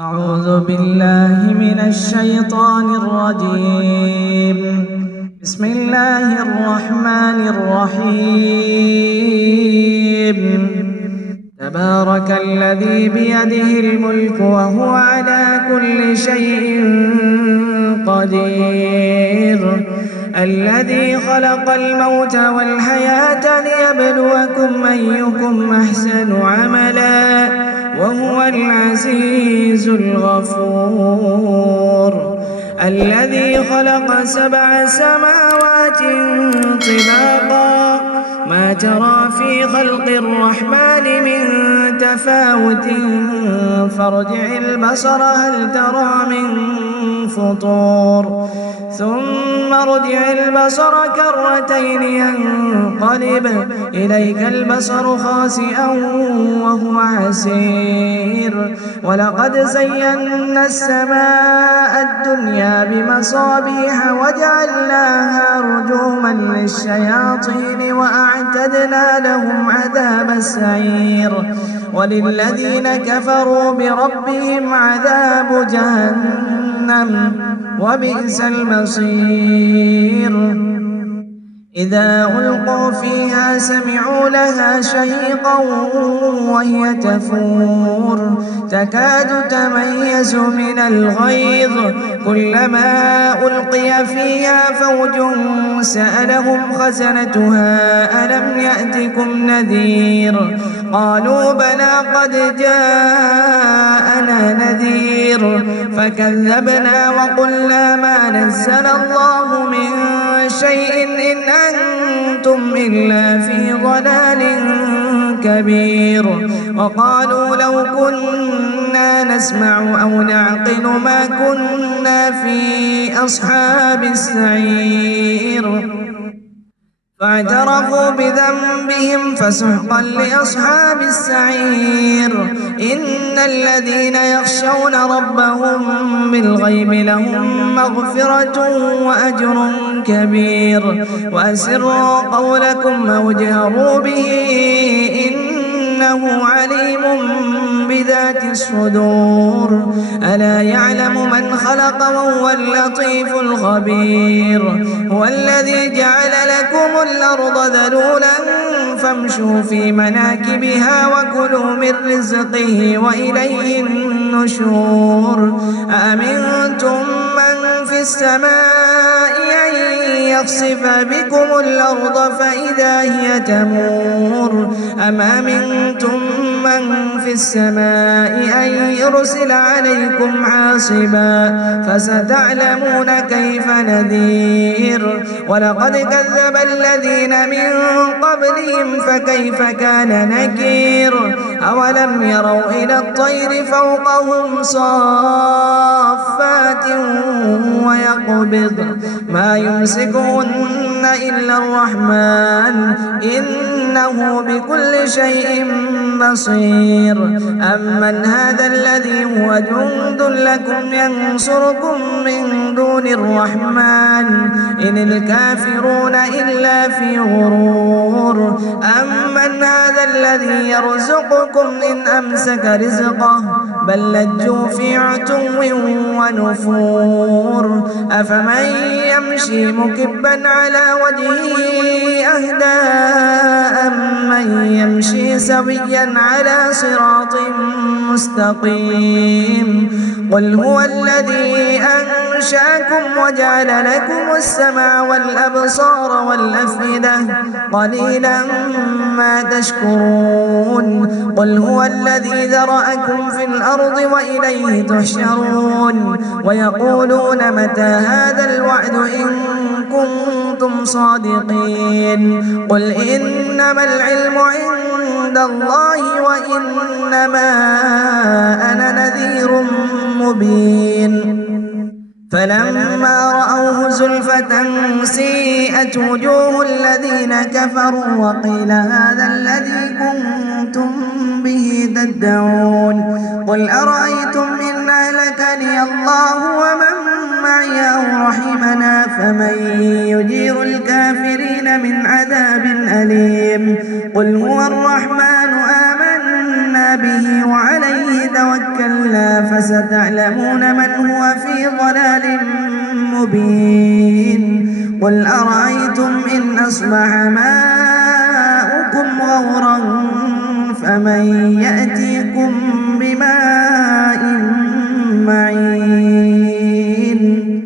أعوذ بالله من الشيطان الرجيم. بسم الله الرحمن الرحيم. تبارك الذي بيده الملك وهو على كل شيء قدير. الذي خلق الموت والحياة ليبلوكم أيكم أحسن عملا وهو العزيز الغفور. الذي خلق 7 سماوات طباقا ما ترى في خلق الرحمن من تفاوت فارجع البصر هل ترى من فطور ثم ارجع البصر كرتين ينقلب إليك البصر خاسئا وهو حسير. ولقد زينا السماء الدنيا بمصابيح وجعلناها رجوما للشياطين وأعتدنا لهم عذاب السعير. وللذين كفروا بربهم عذاب جهنم وبئس المصير. إذا ألقوا فيها سمعوا لها شهيقا وهي تفور تكاد تميز من الغيظ كلما ألقي فيها فوج سألهم خزنتها ألم يأتكم نذير قالوا بلى قد جاءنا نذير فكذبنا وقلنا ما نزل الله من شيء إن أنتم إلا في ضلال كبير. وقالوا لو كنا نسمع أو نعقل ما كنا في أصحاب السعير فاعترفوا بذنبهم فسحقا لأصحاب السعير. إن الذين يخشون ربهم بالغيب لهم مغفرة وأجر كبير. وأسروا قولكم أو اجهروا به إنه عليم بذات الصدور. ألا يعلم من خلق وهو اللطيف الخبير. هو الذي جعل لكم الأرض ذلولا فامشوا في مناكبها وكلوا من رزقه وإليه النشور. أأمنتم من في السماء أن يخسف بكم الأرض فإذا هي تمور أم أمنتم من في السماء أن يرسل عليكم حاصبا فستعلمون كيف نذير. ولقد كذب الذين من قبلهم فكيف كان نكير. أولم يروا إلى الطير فوقهم صافات ويقبض ما يمسكهن إلا الرحمن إنه بكل شيء بصير. أمن هذا الذي هو جند لكم ينصركم من دون الرحمن إن الكافرون إلا في غرور. أمن هذا الذي يرزقكم إن أمسك رزقه بل لجوا في عتو ونفور. أفمن يمشي مكبا على وجهه أهدى أمن يمشي سويا على صراط مستقيم. قل هو الذي أنشأكم وجعل لكم السمع والأبصار والأفئدة قليلا ما تشكرون. قل هو الذي ذرأكم في الأرض وإليه تحشرون. ويقولون متى هذا الوعد إن كنتم صادقين. قل إنما العلم عند الله وإنما أنا نذير مبين. فلما رأوه زلفة سيئت وجوه الذين كفروا وقيل هذا الذي كنتم به تدعون. قل أرأيتم إن أهلكني الله ومن معي أو رحمنا فمن يجير الكافرين من عذاب أليم. قل هو الرحمن آمنا به وعليه توكلنا فستعلمون من هو في ضلال مبين. قل أرأيتم إن أصبح ماؤكم غورا فمن يأتيكم بماء